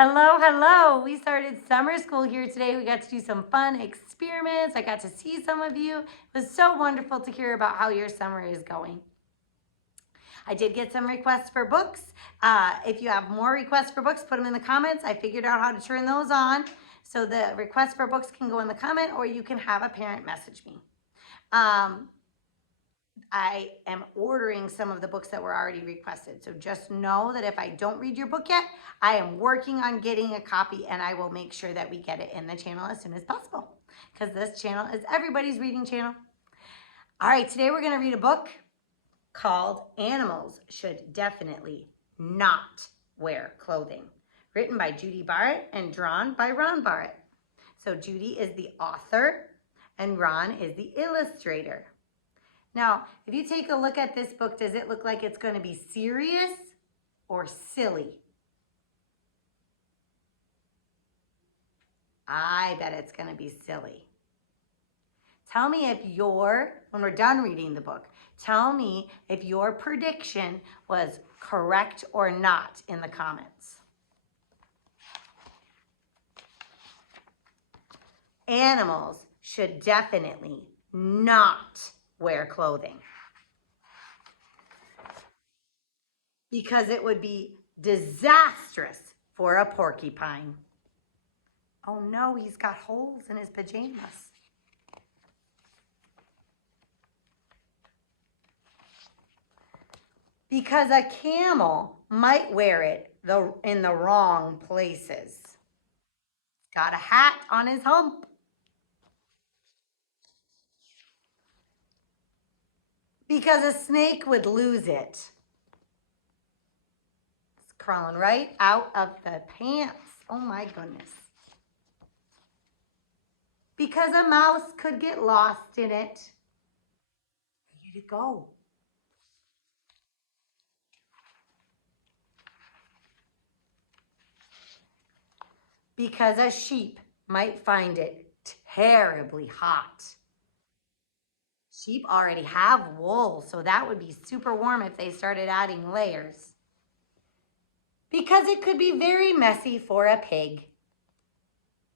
Hello, hello. We started summer school here today. We got to do some fun experiments. I got to see some of you. It was so wonderful to hear about how your summer is going. I did get some requests for books. If you have more requests for books, put them in the comments. I figured out how to turn those on. So the requests for books can go in the comment, or you can have a parent message me. I am ordering some of the books that were already requested. So just know that if I don't read your book yet, I am working on getting a copy, and I will make sure that we get it in the channel as soon as possible, because this channel is everybody's reading channel. All right, today we're going to read a book called Animals Should Definitely Not Wear Clothing, written by Judy Barrett and drawn by Ron Barrett. So Judy is the author and Ron is the illustrator. Now, if you take a look at this book, does it look like it's going to be serious or silly? I bet it's going to be silly. Tell me if when we're done reading the book, tell me if your prediction was correct or not in the comments. Animals should definitely not wear clothing, because it would be disastrous for a porcupine. Oh no, he's got holes in his pajamas. Because a camel might wear it in the wrong places. Got a hat on his hump. Because a snake would lose it. It's crawling right out of the pants. Oh my goodness. Because a mouse could get lost in it. Where did it go? Because a sheep might find it terribly hot. Sheep already have wool, so that would be super warm if they started adding layers. Because it could be very messy for a pig.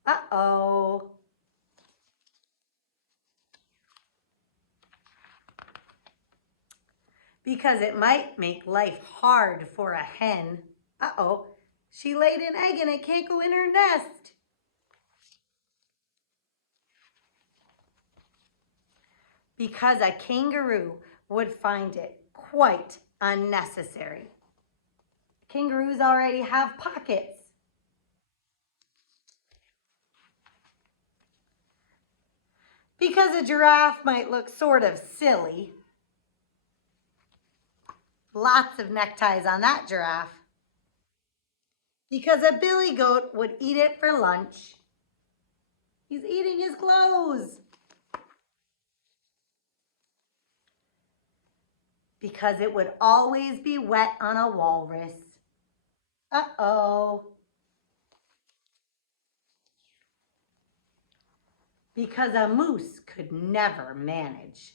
Uh-oh. Because it might make life hard for a hen. Uh-oh. She laid an egg and it can't go in her nest. Because a kangaroo would find it quite unnecessary. Kangaroos already have pockets. Because a giraffe might look sort of silly. Lots of neckties on that giraffe. Because a billy goat would eat it for lunch. He's eating his clothes. Because it would always be wet on a walrus. Uh-oh. Because a moose could never manage.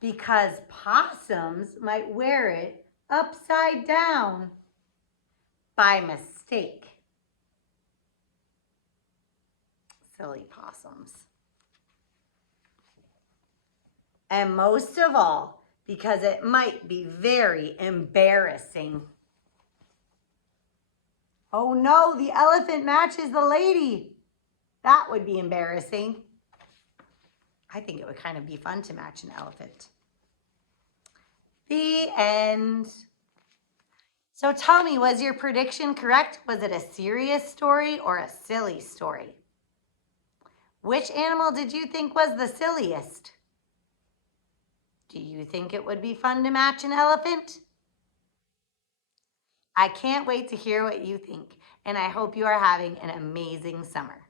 Because possums might wear it upside down by mistake. Silly possums. And most of all, because it might be very embarrassing. Oh no, the elephant matches the lady. That would be embarrassing. I think it would kind of be fun to match an elephant. The end. So tell me, was your prediction correct? Was it a serious story or a silly story? Which animal did you think was the silliest? Do you think it would be fun to match an elephant? I can't wait to hear what you think, and I hope you are having an amazing summer.